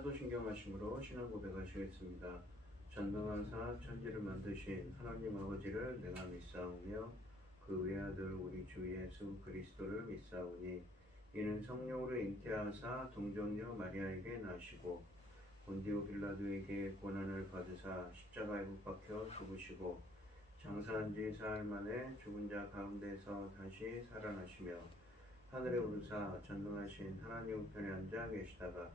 사도신경하심으로 신앙 고백하시겠습니다. 전능하사 천지를 만드신 하나님 아버지를 내가 믿사오며 그 외아들 우리 주 예수 그리스도를 믿사오니 이는 성령으로 잉태하사 동정녀 마리아에게 나시고 본디오 빌라도에게 고난을 받으사 십자가에 못 박혀 죽으시고 장사한 지 사흘 만에 죽은 자 가운데서 다시 살아나시며 하늘에 오르사 전능하신 하나님 우편에 앉아 계시다가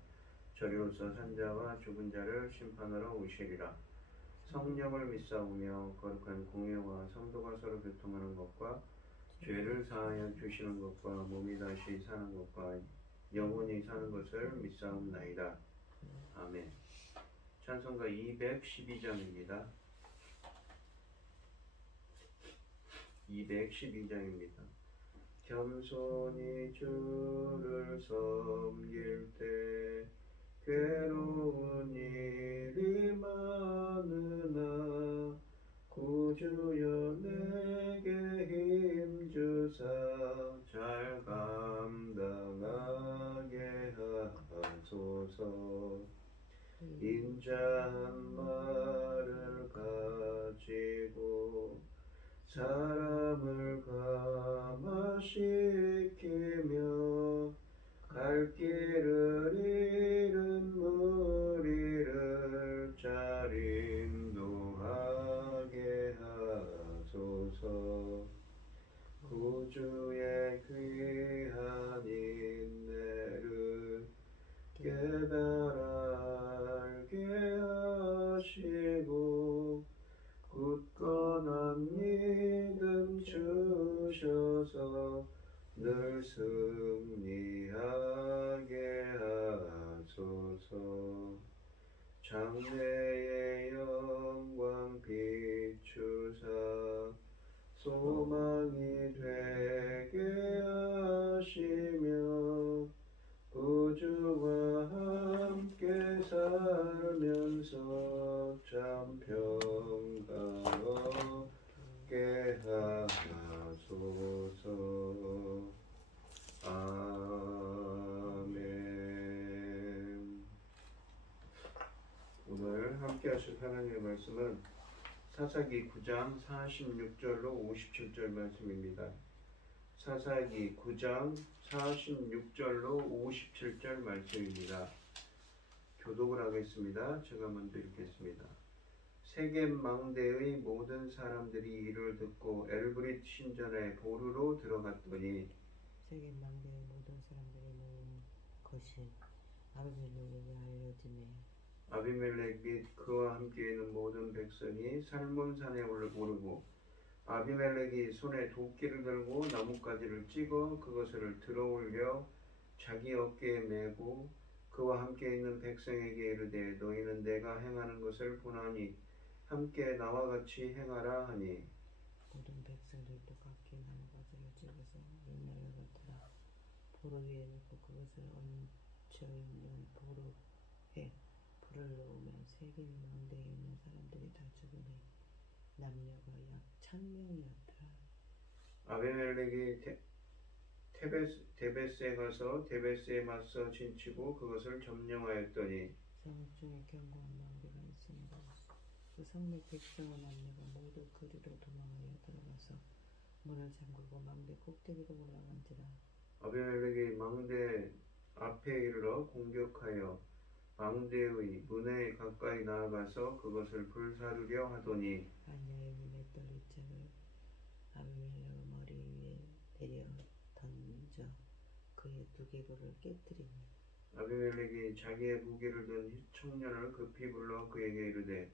저리로서 산자와 죽은 자를 심판하러 오시리라. 성령을 믿사오며 거룩한 공예와 성도가 서로 교통하는 것과 죄를 사하여 주시는 것과 몸이 다시 사는 것과 영원히 사는 것을 믿사옵나이다. 아멘. 찬송가 212장입니다. 212장입니다. 겸손히 주를 섬길 때 괴로운 일이 많으나 구주여 내게 힘주사 잘 감당하게 하소서. 인자한 말을 가지고 사람을 감화시키며 갈 길을 잃은 무리를 잘 인도하게 하소서. 구주의 귀한 인내를 깨달아 알게 하시고 굳건한 믿음 주셔서 늘 승리하게 하소서. 장래의 영광 비추사 소망이 되게 하시며 구주와 함께 살면서 참 평강하게 하소서. 아멘. 오늘 함께 하실 하나님의 말씀은 사사기 9장 46절로 57절 말씀입니다. 사사기 9장 46절로 57절 말씀입니다. 교독을 하겠습니다. 제가 먼저 읽겠습니다. 세겜 망대의 모든 사람들이 이를 듣고 엘브릿 신전의 보루로 들어갔더니 세겜 망대의 모든 사람들이 모인 것이 아비멜렉에게 알려지매 아비멜렉 및 그와 함께 있는 모든 백성이 살몬산에 오르고 아비멜렉이 손에 도끼를 들고 나뭇가지를 찍어 그것을 들어올려 자기 어깨에 메고 그와 함께 있는 백성에게 이르되 너희는 내가 행하는 것을 보나니 함께 나와 같이 행하라 하니 모든 백성들도 각기 나뭇가지를 찍어서 옛날과 같으라 보루 위에 놓고 그것을 얹혀 있는 보루에 불을 놓으면 세겜 망대에 있는 사람들이 다 죽으니 남녀가 약 1000명이었더라. 아비멜렉이 데베스에 가서 데베스에 맞서 진치고 그것을 점령하였더니 성읍 중에 견고한 망대가 있으므로 그 성읍 백성의 남녀가 모두 그리로 도망하여 들어가서 문을 잠그고 망대 꼭대기로 올라간지라. 아비멜렉이 망대 앞에 이르러 공격하여 망대의 문에 가까이 나아가서 그것을 불사르려 하더니 한 여인이 맷돌 이짝을 아비멜렉의 머리 위에 내려 던져 그의 두개골을 깨뜨리니 아비멜렉이 자기의 무기를 든 청년을 급히 불러 그에게 이르되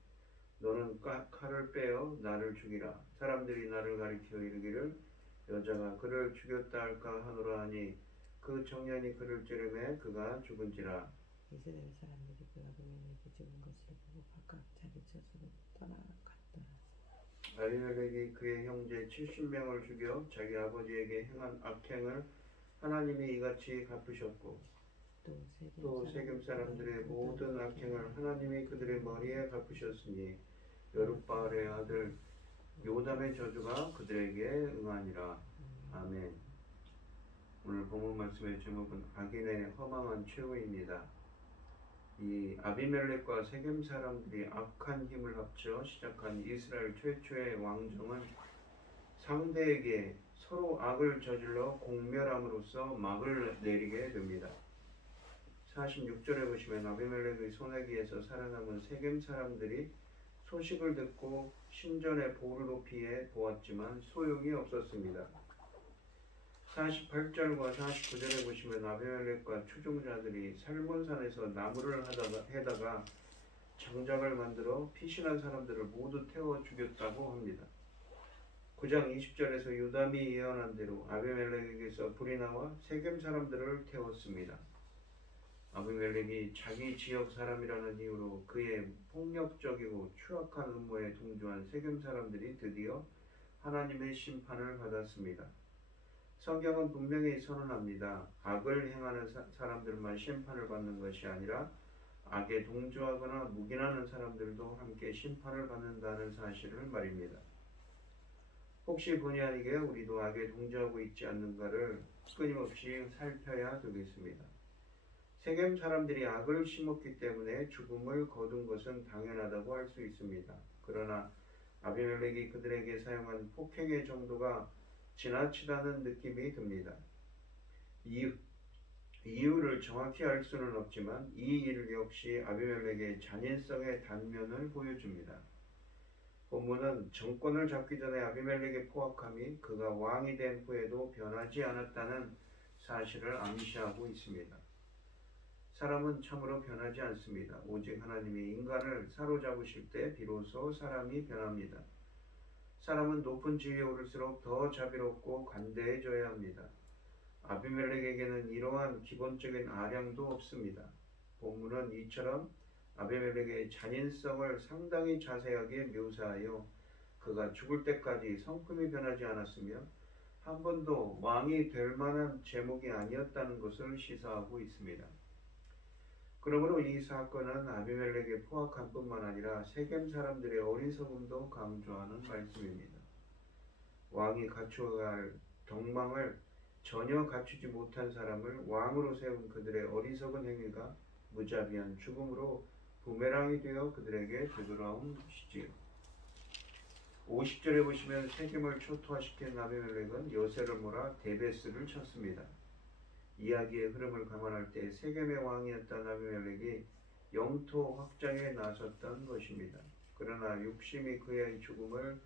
너는 칼을 빼어 나를 죽이라. 사람들이 나를 가리켜 이르기를 여자가 그를 죽였다 할까 하노라 하니 그 청년이 그를 찌르매 그가 죽은지라. 이스라엘 사람들이 그 아비멜렉이 죽은 것을 보고 각각 자기 젖으로 떠나갔더라. 아비멜렉이 그의 형제 70명을 죽여 자기 아버지에게 행한 악행을 하나님이 이같이 갚으셨고 또 세겜 사람들의 모든 악행을 하나님이 그들의 머리에 갚으셨으니 여룻바알의 아들 요담의 저주가 그들에게 응하니라. 아멘. 오늘 본문 말씀의 제목은 악인의 허망한 최후입니다. 이 아비멜렉과 세겜 사람들이 악한 힘을 합쳐 시작한 이스라엘 최초의 왕정은 상대에게 서로 악을 저질러 공멸함으로써 막을 내리게 됩니다. 46절에 보시면 아비멜렉의 소나기에서 살아남은 세겜 사람들이 소식을 듣고 신전의 보루로 피해 보았지만 소용이 없었습니다. 48절과 49절에 보시면 아비멜렉과 추종자들이 살몬산에서 나무를 해다가 장작을 만들어 피신한 사람들을 모두 태워 죽였다고 합니다. 9장 20절에서 요담이 예언한 대로 아비멜렉에게서 불이 나와 세겜 사람들을 태웠습니다. 아비멜렉이 자기 지역 사람이라는 이유로 그의 폭력적이고 추악한 음모에 동조한 세겜 사람들이 드디어 하나님의 심판을 받았습니다. 성경은 분명히 선언합니다. 악을 행하는 사람들만 심판을 받는 것이 아니라 악에 동조하거나 묵인하는 사람들도 함께 심판을 받는다는 사실을 말입니다. 혹시 본의 아니게 우리도 악에 동조하고 있지 않는가를 끊임없이 살펴야 되겠습니다. 세겜 사람들이 악을 심었기 때문에 죽음을 거둔 것은 당연하다고 할 수 있습니다. 그러나 아비멜렉이 그들에게 사용한 폭행의 정도가 지나치다는 느낌이 듭니다. 이유를 정확히 알 수는 없지만 이 일 역시 아비멜렉의 잔인성의 단면을 보여줍니다. 본문은 정권을 잡기 전에 아비멜렉의 포악함이 그가 왕이 된 후에도 변하지 않았다는 사실을 암시하고 있습니다. 사람은 참으로 변하지 않습니다. 오직 하나님이 인간을 사로잡으실 때 비로소 사람이 변합니다. 사람은 높은 지위에 오를수록 더 자비롭고 관대해져야 합니다. 아비멜렉에게는 이러한 기본적인 아량도 없습니다. 본문은 이처럼 아비멜렉의 잔인성을 상당히 자세하게 묘사하여 그가 죽을 때까지 성품이 변하지 않았으며 한 번도 왕이 될 만한 제목이 아니었다는 것을 시사하고 있습니다. 그러므로 이 사건은 아비멜렉의 포악함뿐만 아니라 세겜 사람들의 어리석음도 강조하는 말씀입니다. 왕이 갖추어야 할 덕망을 전혀 갖추지 못한 사람을 왕으로 세운 그들의 어리석은 행위가 무자비한 죽음으로 부메랑이 되어 그들에게 되돌아온 것이지요. 50절에 보시면 세겜을 초토화시킨 아비멜렉은 여세를 몰아 데베스를 쳤습니다. 이야기의 흐름을 감안할 때 세겜의 왕이었던 아비멜렉이 영토 확장에 나섰던 것입니다. 그러나 욕심이 그의 죽음을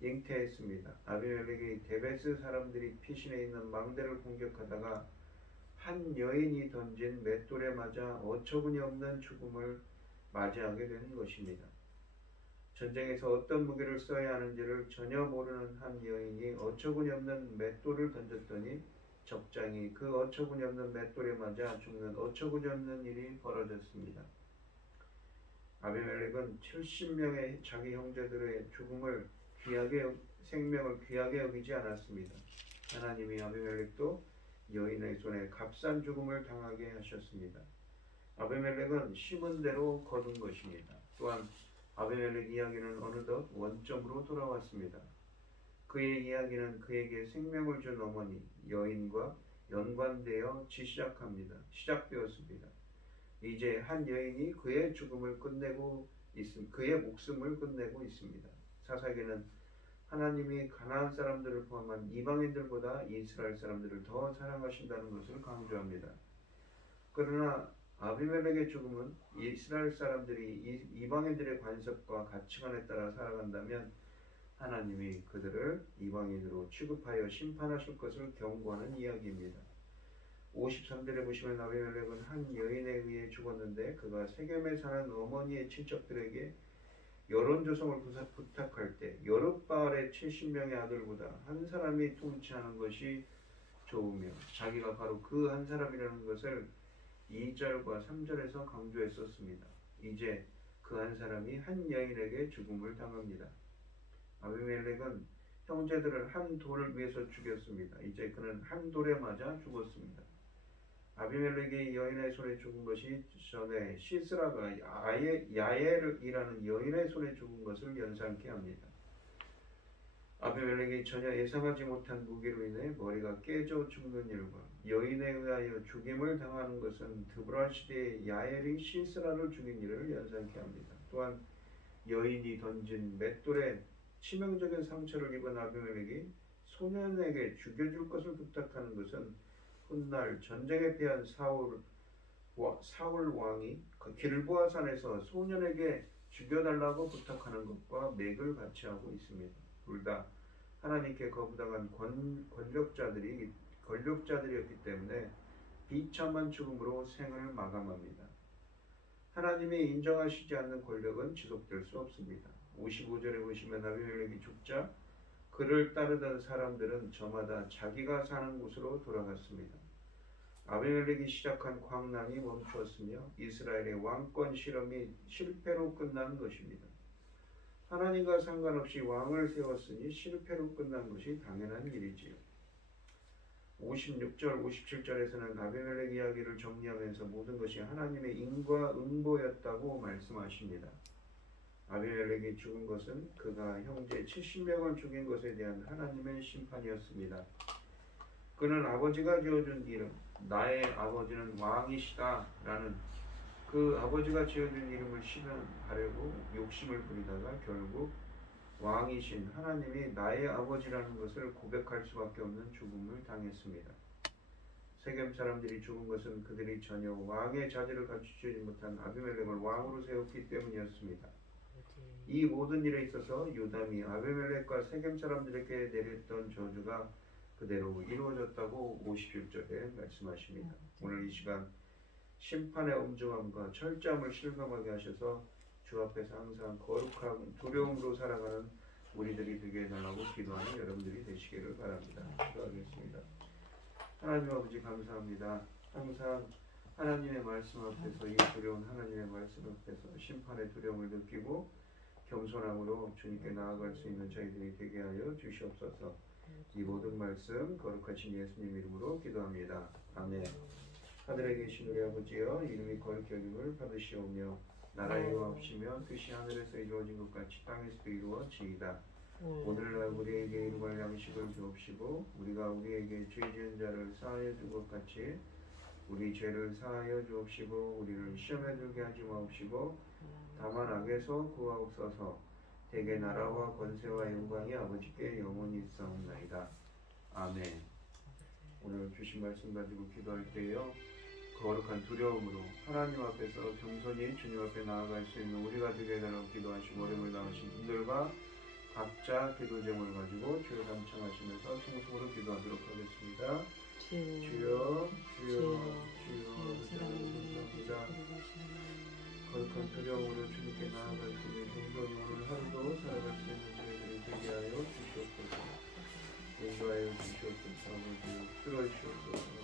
잉태했습니다. 아비멜렉이 데베스 사람들이 피신해 있는 망대를 공격하다가 한 여인이 던진 맷돌에 맞아 어처구니 없는 죽음을 맞이하게 되는 것입니다. 전쟁에서 어떤 무기를 써야 하는지를 전혀 모르는 한 여인이 어처구니 없는 맷돌을 던졌더니 적장이 그 어처구니 없는 맷돌에 맞아 죽는 어처구니 없는 일이 벌어졌습니다. 아비멜렉은 70명의 자기 형제들의 생명을 귀하게 여기지 않았습니다. 하나님이 아비멜렉도 여인의 손에 값싼 죽음을 당하게 하셨습니다. 아비멜렉은 심은 대로 거둔 것입니다. 또한 아비멜렉 이야기는 어느덧 원점으로 돌아왔습니다. 그의 이야기는 그에게 생명을 준 어머니 여인과 연관되어 시작되었습니다. 이제 한 여인이 그의 목숨을 끝내고 있습니다. 사사기는 하나님이 가나안 사람들을 포함한 이방인들보다 이스라엘 사람들을 더 사랑하신다는 것을 강조합니다. 그러나 아비멜렉의 죽음은 이스라엘 사람들이 이방인들의 관습과 가치관에 따라 살아간다면 하나님이 그들을 이방인으로 취급하여 심판하실 것을 경고하는 이야기입니다. 53절에 보시면 아비멜렉은 한 여인에 의해 죽었는데 그가 세겜에 사는 어머니의 친척들에게 여론 조성을 부탁할 때 여룻바알의 70명의 아들보다 한 사람이 통치하는 것이 좋으며 자기가 바로 그 한 사람이라는 것을 2절과 3절에서 강조했었습니다. 이제 그 한 사람이 한 여인에게 죽음을 당합니다. 아비멜렉은 형제들을 한 돌을 위해서 죽였습니다. 이제 그는 한 돌에 맞아 죽었습니다. 아비멜렉이 여인의 손에 죽은 것이 전에 시스라가 야엘이라는 여인의 손에 죽은 것을 연상케 합니다. 아비멜렉이 전혀 예상하지 못한 무기로 인해 머리가 깨져 죽는 일과 여인에 의하여 죽임을 당하는 것은 드보라 시대의 야엘이 시스라를 죽인 일을 연상케 합니다. 또한 여인이 던진 맷돌에 치명적인 상처를 입은 아비멜렉이 소년에게 죽여줄 것을 부탁하는 것은 훗날 전쟁에 패한 사울 왕이 길보아 산에서 소년에게 죽여달라고 부탁하는 것과 맥을 같이 하고 있습니다. 둘 다 하나님께 거부당한 권력자들이었기 때문에 비참한 죽음으로 생을 마감합니다. 하나님이 인정하시지 않는 권력은 지속될 수 없습니다. 55절에 보시면 아비멜렉이 죽자 그를 따르던 사람들은 저마다 자기가 사는 곳으로 돌아갔습니다. 아비멜렉이 시작한 광란이 멈추었으며 이스라엘의 왕권 실험이 실패로 끝난 것입니다. 하나님과 상관없이 왕을 세웠으니 실패로 끝난 것이 당연한 일이지요. 56절, 57절에서는 아비멜렉 이야기를 정리하면서 모든 것이 하나님의 인과 응보였다고 말씀하십니다. 아비멜렉이 죽은 것은 그가 형제 70명을 죽인 것에 대한 하나님의 심판이었습니다. 그는 아버지가 지어준 이름, 나의 아버지는 왕이시다 라는 그 아버지가 지어준 이름을 실현하려고 욕심을 부리다가 결국 왕이신 하나님이 나의 아버지라는 것을 고백할 수밖에 없는 죽음을 당했습니다. 세겜 사람들이 죽은 것은 그들이 전혀 왕의 자질을 갖추지 못한 아비멜렉을 왕으로 세웠기 때문이었습니다. 이 모든 일에 있어서 요담이 아비멜렉과 세겜 사람들에게 내렸던 저주가 그대로 이루어졌다고 57절에 말씀하십니다. 오늘 이 시간 심판의 엄중함과 철저함을 실감하게 하셔서 주 앞에서 항상 거룩한 두려움으로 살아가는 우리들이 되게 해달라고 기도하는 여러분들이 되시기를 바랍니다. 기도하겠습니다. 하나님 아버지 감사합니다. 항상 하나님의 말씀 앞에서 이 두려운 하나님의 말씀 앞에서 심판의 두려움을 느끼고 겸손함으로 주님께 나아갈 수 있는 저희들이 되게 하여 주시옵소서. 이 모든 말씀 거룩하신 예수님 이름으로 기도합니다. 아멘. 하늘에 계신 우리 아버지여 이름이 거룩히 여김을 받으시오며 나라의 왕이시며 뜻이 하늘에서 이루어진 것 같이 땅에서도 이루어지이다. 오늘날 우리에게 일용할 양식을 주옵시고 우리가 우리에게 죄 지은 자를 사하여 준 것 같이 우리 죄를 사하여 주옵시고 우리를 시험에 들게 하지 마옵시고 다만 악에서 구하옵소서. 대개 나라와 권세와 영광이 아버지께 영원히 있사옵나이다. 아멘. 오늘 주신 말씀 가지고 기도할 때요 거룩한 두려움으로 하나님 앞에서 겸손히 주님 앞에 나아갈 수 있는 우리가 되게 해달라고 기도하시고 어려움을 당하신 분들과 각자 기도 제목을 가지고 주여 감창하시면서 통성으로 기도하도록 하겠습니다. 주여 감사합니다. 거룩한 두려움으로 주님께 나아갈 수 있는 겸손히 오늘 하루도 살아갈 수 있는 저희들이 되게 하여 주시옵소서. 인도하여 주시옵소서. 아버지 들어주시옵소서.